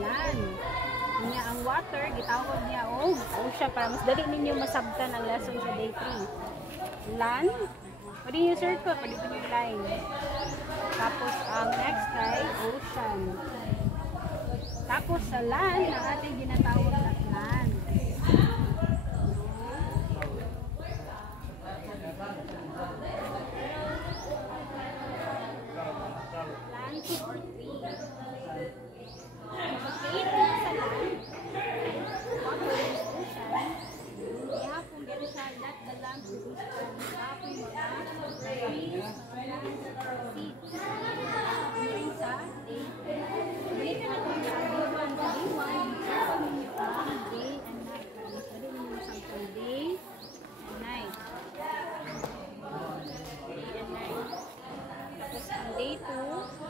land. Niya ang water, gitawag niya ocean para mas dali ninyo masabtan ang lesson sa day 3. Land, pwede nyo circle, pwede nyo line. Tapos ang next ay ocean. Tapos sa land, ang ating ginatawag na land. Land or tree. Okay, sa land, water is ocean. Ihapon gani siya, let the land produce plants. Ihapon mga trees, mga seeds. Rin sa day. Balik na natin sa day 1. Sa day 1, ihapon ninyo ang day and night. Mas dali ninyo sa day and night. Day and night. Tapos ang day 2,